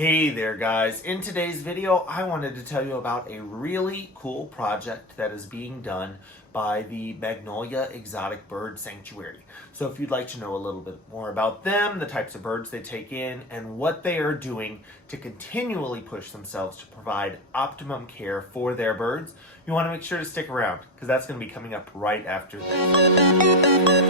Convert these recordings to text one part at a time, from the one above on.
Hey there guys, in today's video I wanted to tell you about a really cool project that is being done by the Magnolia Exotic Bird Sanctuary. So if you'd like to know a little bit more about them, the types of birds they take in, and what they are doing to continually push themselves to provide optimum care for their birds, you want to make sure to stick around because that's going to be coming up right after this.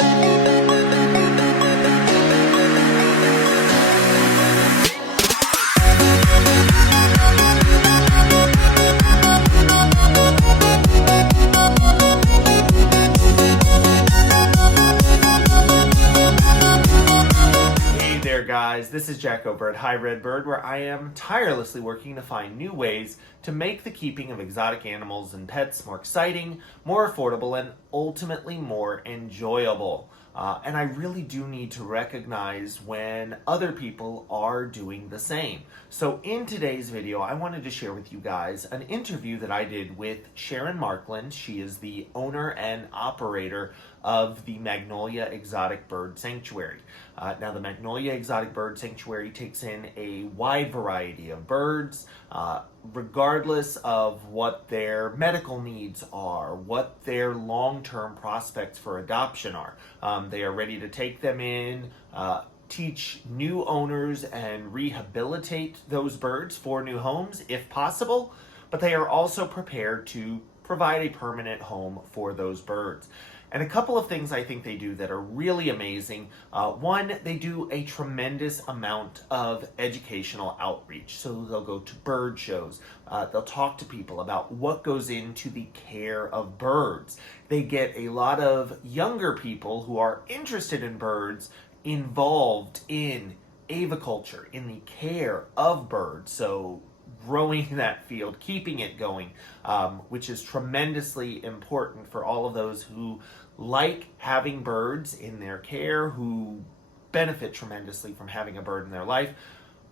Guys, this is Jack over at Hi Red Bird, where I am tirelessly working to find new ways to make the keeping of exotic animals and pets more exciting, more affordable, and ultimately more enjoyable. And I really do need to recognize when other people are doing the same. So in today's video, I wanted to share with you guys an interview that I did with Sharon Markland. She is the owner and operator of the Magnolia Exotic Bird Sanctuary. Now, the Magnolia Exotic Bird Sanctuary takes in a wide variety of birds, regardless of what their medical needs are, what their long-term prospects for adoption are. They are ready to take them in, teach new owners and rehabilitate those birds for new homes if possible, but they are also prepared to provide a permanent home for those birds. And a couple of things I think they do that are really amazing. One, they do a tremendous amount of educational outreach. So they'll go to bird shows. They'll talk to people about what goes into the care of birds. They get a lot of younger people who are interested in birds involved in aviculture, in the care of birds. So growing that field, keeping it going, which is tremendously important for all of those who like having birds in their care, who benefit tremendously from having a bird in their life.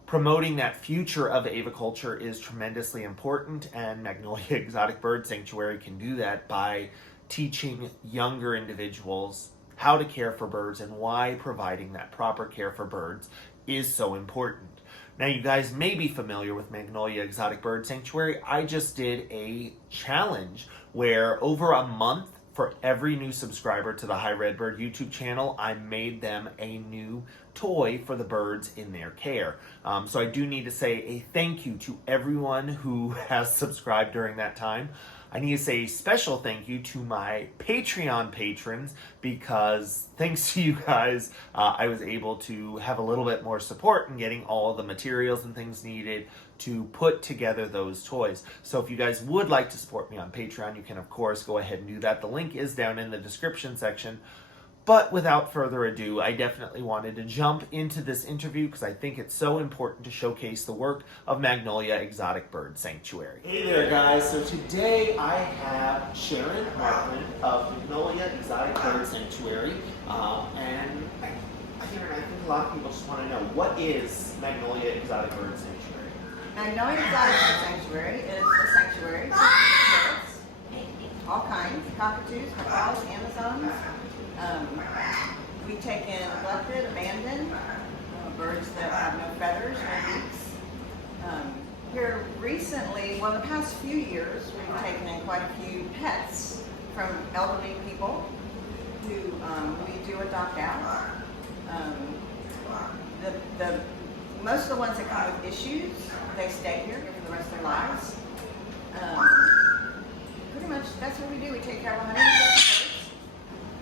Promoting that future of aviculture is tremendously important, and Magnolia Exotic Bird Sanctuary can do that by teaching younger individuals how to care for birds and why providing that proper care for birds is so important. Now, you guys may be familiar with Magnolia Exotic Bird Sanctuary. I just did a challenge where over a month, for every new subscriber to the Hi Red Bird YouTube channel, I made them a new toy for the birds in their care. So I do need to say a thank you to everyone who has subscribed during that time. I need to say a special thank you to my Patreon patrons, because thanks to you guys, I was able to have a little bit more support in getting all the materials and things needed to put together those toys. So if you guys would like to support me on Patreon, you can of course go ahead and do that. The link is down in the description section. But without further ado, I definitely wanted to jump into this interview because I think it's so important to showcase the work of Magnolia Exotic Bird Sanctuary. Hey there guys, so today I have Sharon Markland of Magnolia Exotic Bird Sanctuary. And I think a lot of people just want to know, what is Magnolia Exotic Bird Sanctuary? Magnolia Exotic Bird Sanctuary is a sanctuary for parrots, all kinds, cockatoos, macaws, amazons. We take in neglected, abandoned birds that have no feathers, no beaks. Here recently, well, the past few years, we've taken in quite a few pets from elderly people who we do adopt out. Most of the ones that come with issues, they stay here for the rest of their lives. Pretty much that's what we do. We take care of 150 birds.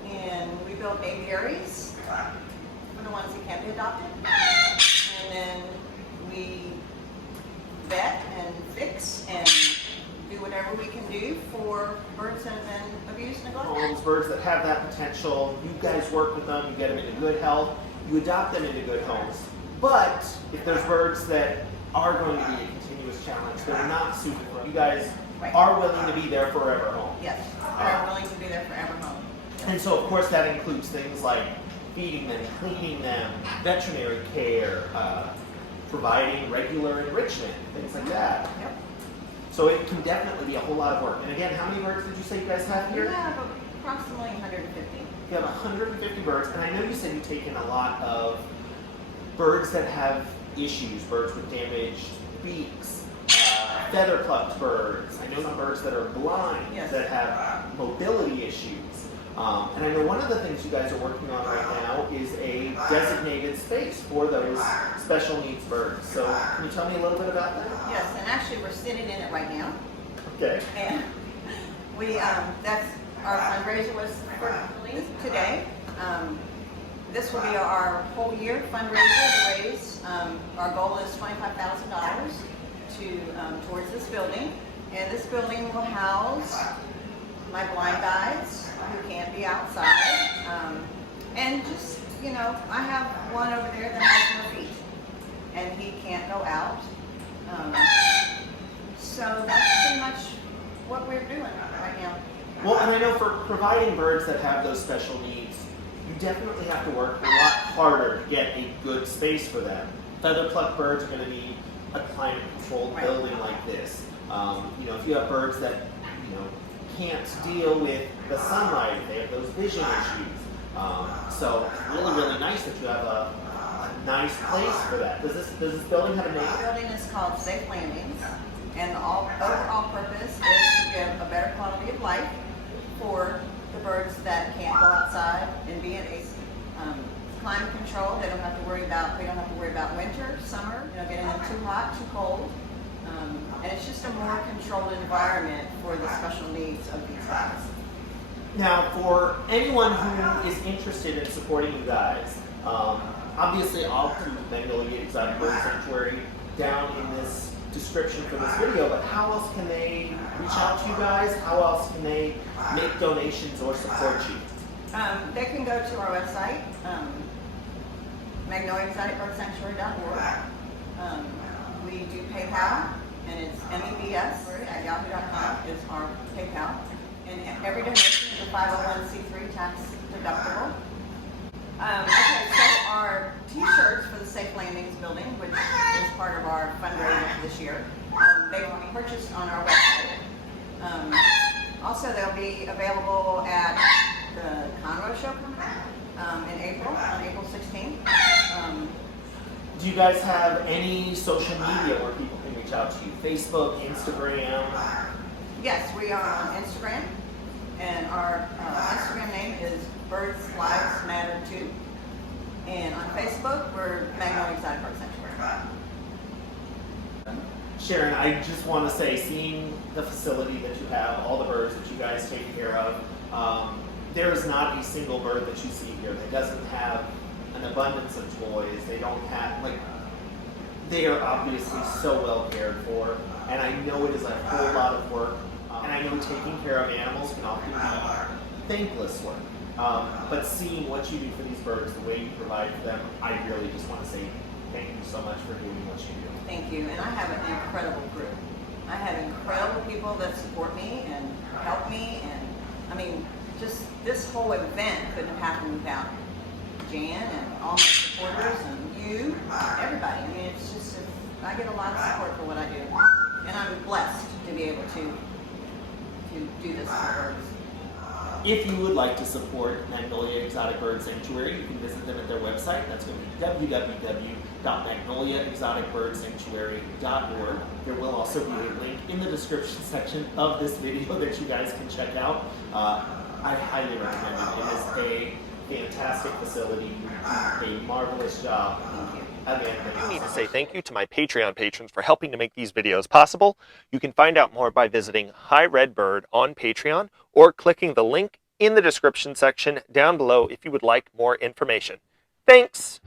And we build aviaries for the ones that can't be adopted. And then we vet and fix and do whatever we can do for birds that have been abused and neglected. All those birds that have that potential, you guys work with them, you get them into good health, you adopt them into good homes. But if there's birds that are going to be a continuous challenge, they're not suited for them, you guys are willing to be there forever home. Yes, they're willing to be there forever home. And so, of course, that includes things like feeding them, cleaning them, veterinary care, providing regular enrichment, things like that. Yep. So it can definitely be a whole lot of work. And again, how many birds did you say you guys have here? We have approximately 150. You have 150 birds, and I know you said you take in a lot of birds that have issues, birds with damaged beaks, feather plucked birds. I know some birds that are blind, Yes. that have mobility issues. And I know one of the things you guys are working on right now is a designated space for those special needs birds. So can you tell me a little bit about that? Yes, and actually we're sitting in it right now. Okay. And we, that's our fundraiser was for today. This will be our whole year fundraiser to raise. Our goal is $25,000 to towards this building, and this building will house my blind guides who can't be outside, and just I have one over there that has no feet, and he can't go out. So that's pretty much what we're doing right now. Well, and I know for providing birds that have those special needs, you definitely have to work a lot harder to get a good space for them. Feather plucked birds are going to need a climate controlled Right. building like this. If you have birds that can't deal with the sunlight, if they have those vision issues. So it's really, really nice that you have a nice place for that. Does this building have a The name? building is called Safe Landings, and the overall purpose is to give a better quality of life for the birds that can't go outside and be in a climate control. We don't have to worry about winter, summer, getting them too hot, too cold. And it's just a more controlled environment for the special needs of these guys. Now, for anyone who is interested in supporting you guys, obviously I'll put Magnolia Exotic Bird Sanctuary down in this description for this video, but how else can they reach out to you guys? How else can they make donations or support you? They can go to our website, magnoliaexoticbirdsanctuary.org. We do PayPal, and it's MEBS@yahoo.com is our PayPal. And every donation is a 501c3 tax deductible. Okay, so our t-shirts for the Safe Landings building, which is part of our fundraiser for this year, they will be purchased on our website. Also, they'll be available at the Conroe show coming up in April, on April 16th. Do you guys have any social media where people can reach out to you? Facebook, Instagram? Yes, we are on Instagram, and our Instagram name is Birds Lives Matter Too. And on Facebook, we're Magnolia Exotic Bird Sanctuary. Sharon, I just want to say, seeing the facility that you have, all the birds that you guys take care of, there is not a single bird that you see here that doesn't have an abundance of toys. They don't have, they are obviously so well cared for, and I know it is a whole lot of work, and I know taking care of animals can often be thankless work. But seeing what you do for these birds, the way you provide for them, I really just want to say thank you so much for doing what you do. Thank you, and I have an incredible group. I have incredible people that support me and help me, and just this whole event couldn't have happened without Jan and all my supporters and you, everybody. It's just, I get a lot of support for what I do, and I'm blessed to be able to do this for birds. If you would like to support Magnolia Exotic Bird Sanctuary, you can visit them at their website. That's going to be www.magnoliaexoticbirdsanctuary.org. There will also be a link in the description section of this video that you guys can check out. I highly recommend it. It is a fantastic facility. You do a marvelous job. Again, I need to say thank you to my Patreon patrons for helping to make these videos possible. You can find out more by visiting Hi Red Bird on Patreon or clicking the link in the description section down below if you would like more information. Thanks!